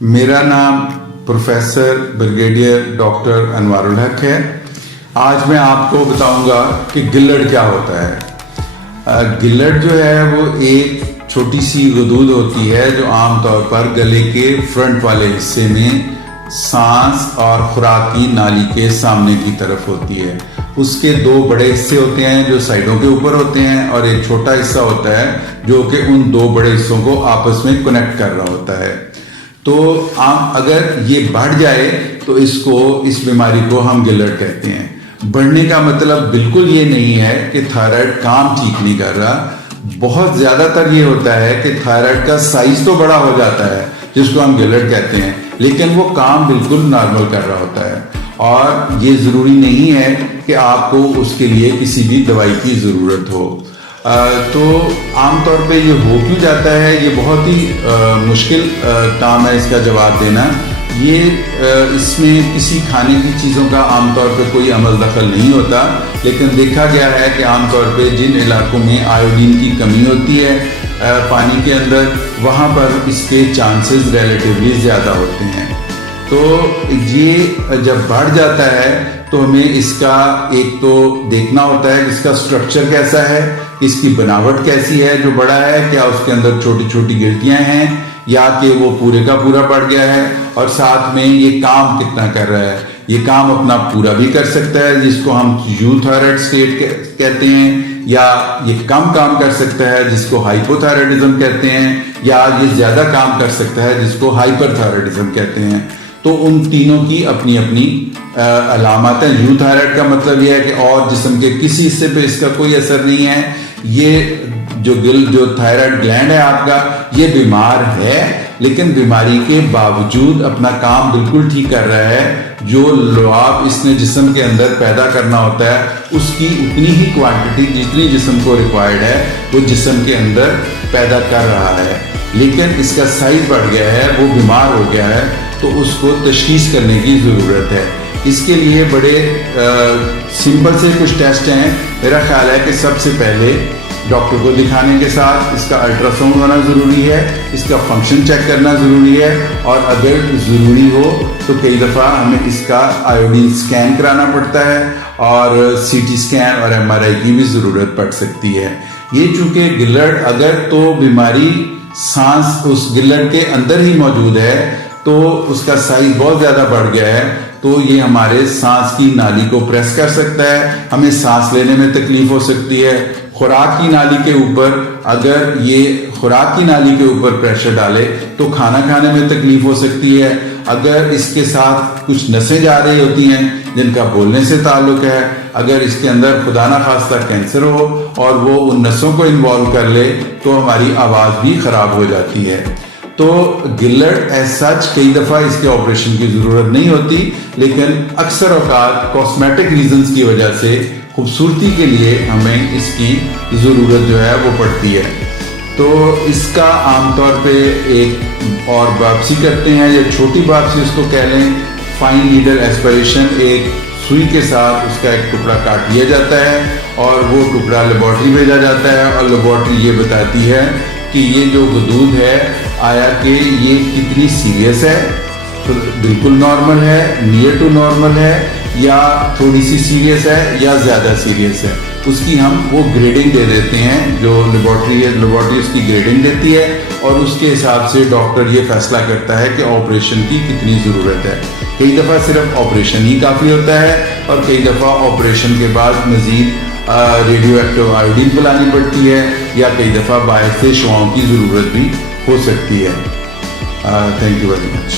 میرا نام professor brigadier doctor Anwar الحق ہے۔ آج میں آپ کو بتاؤں گا کہ گلڑ کیا ہوتا ہے۔ گلڑ جو ہے وہ ایک چھوٹی سی غدود ہوتی ہے جو عام طور پر گلے کے فرنٹ والے حصے میں سانس اور خوراک کی نالی کے سامنے کی طرف ہوتی ہے۔ اس کے دو بڑے حصے ہوتے ہیں جو سائڈوں کے اوپر ہوتے ہیں، اور ایک چھوٹا حصہ ہوتا ہے جو کہ ان دو بڑے حصوں کو آپس میں کنیکٹ کر رہا ہوتا ہے۔ تو اگر یہ بڑھ جائے تو اس بیماری کو ہم گلڑ کہتے ہیں۔ بڑھنے کا مطلب بالکل یہ نہیں ہے کہ تھائرائیڈ کام ٹھیک نہیں کر رہا۔ بہت زیادہ تر یہ ہوتا ہے کہ تھائرائیڈ کا سائز تو بڑا ہو جاتا ہے جس کو ہم گلڑ کہتے ہیں، لیکن وہ کام بالکل نارمل کر رہا ہوتا ہے، اور یہ ضروری نہیں ہے کہ آپ کو اس کے لیے کسی بھی دوائی کی ضرورت ہو۔ تو عام طور پہ یہ ہو کیوں جاتا ہے، یہ بہت ہی مشکل کام ہے اس کا جواب دینا۔ اس میں کسی کھانے کی چیزوں کا عام طور پہ کوئی عمل دخل نہیں ہوتا، لیکن دیکھا گیا ہے کہ عام طور پہ جن علاقوں میں آیوڈین کی کمی ہوتی ہے پانی کے اندر، وہاں پر اس کے چانسز ریلیٹیولی زیادہ ہوتے ہیں۔ تو یہ جب بڑھ جاتا ہے تو ہمیں اس کا ایک تو دیکھنا ہوتا ہے کہ اس کا سٹرکچر کیسا ہے، اس کی بناوٹ کیسی ہے جو بڑا ہے، کیا اس کے اندر چھوٹی چھوٹی گلٹیاں ہیں یا کہ وہ پورے کا پورا بڑھ گیا ہے، اور ساتھ میں یہ کام کتنا کر رہا ہے۔ یہ کام اپنا پورا بھی کر سکتا ہے جس کو ہم یوتھائرائڈ اسٹیٹ کہتے ہیں، یا یہ کم کام کر سکتا ہے جس کو ہائپو تھائرائڈزم کہتے ہیں، یا یہ زیادہ کام کر سکتا ہے جس کو ہائپر تھائرائڈزم کہتے ہیں۔ تو ان تینوں کی اپنی اپنی علامات ہیں۔ یوتھائرائڈ کا مطلب یہ ہے کہ اور جسم کے کسی حصے پہ اس کا کوئی اثر نہیں ہے۔ یہ جو تھائرائیڈ گلینڈ ہے آپ کا، یہ بیمار ہے لیکن بیماری کے باوجود اپنا کام بالکل ٹھیک کر رہا ہے۔ جو لعاب اس نے جسم کے اندر پیدا کرنا ہوتا ہے اس کی اتنی ہی کوانٹٹی جتنی جسم کو ریکوائرڈ ہے وہ جسم کے اندر پیدا کر رہا ہے، لیکن اس کا سائز بڑھ گیا ہے، وہ بیمار ہو گیا ہے، تو اس کو تشخیص کرنے کی ضرورت ہے۔ اس کے لیے بڑے سمپل سے کچھ ٹیسٹ ہیں۔ میرا خیال ہے کہ سب سے پہلے ڈاکٹر کو دکھانے کے ساتھ اس کا الٹرا ساؤنڈ ہونا ضروری ہے، اس کا فنکشن چیک کرنا ضروری ہے، اور اگر ضروری ہو تو کئی دفعہ ہمیں اس کا آیوڈین اسکین کرانا پڑتا ہے، اور سی ٹی اسکین اور ایم آر آئی کی بھی ضرورت پڑ سکتی ہے۔ یہ چونکہ گلڑ اگر تو بیماری سانس اس گلڑ کے اندر ہی موجود ہے تو اس کا سائز بہت زیادہ بڑھ گیا ہے، تو یہ ہمارے سانس کی نالی کو پریس کر سکتا ہے، ہمیں سانس لینے میں تکلیف ہو سکتی ہے۔ خوراک کی نالی کے اوپر اگر یہ خوراک کی نالی کے اوپر پریشر ڈالے تو کھانا کھانے میں تکلیف ہو سکتی ہے۔ اگر اس کے ساتھ کچھ نسیں جا رہی ہوتی ہیں جن کا بولنے سے تعلق ہے، اگر اس کے اندر خدا نخواستہ کینسر ہو اور وہ ان نسوں کو انوالو کر لے تو ہماری آواز بھی خراب ہو جاتی ہے۔ تو گلڑ ایز سچ کئی دفعہ اس کے آپریشن کی ضرورت نہیں ہوتی، لیکن اکثر اوقات کاسمیٹک ریزنز کی وجہ سے خوبصورتی کے لیے ہمیں اس کی ضرورت جو ہے وہ پڑتی ہے۔ تو اس کا عام طور پہ ایک اور باپسی کرتے ہیں، یا چھوٹی باپسی اس کو کہہ لیں، فائن نیڈل ایسپریشن، ایک سوئی کے ساتھ اس کا ایک ٹکڑا کاٹ لیا جاتا ہے اور وہ ٹکڑا لیبارٹری بھیجا جاتا ہے، اور لیبارٹری یہ بتاتی ہے کہ یہ جو غدود ہے آیا کہ یہ کتنی سیریس ہے، بالکل نارمل ہے، نیئر ٹو نارمل ہے، یا تھوڑی سی سیریس ہے، یا زیادہ سیریس ہے۔ اس کی ہم وہ گریڈنگ دے دیتے ہیں، جو لیبارٹری اس کی گریڈنگ دیتی ہے، اور اس کے حساب سے ڈاکٹر یہ فیصلہ کرتا ہے کہ آپریشن کی کتنی ضرورت ہے۔ کئی دفعہ صرف آپریشن ہی کافی ہوتا ہے، اور کئی دفعہ آپریشن کے بعد مزید ریڈیو ایکٹیو آیوڈین پلانی پڑتی ہے، یا کئی دفعہ باعث شعاؤں کی ضرورت بھی ہو سکتی ہے۔ Thank you very much.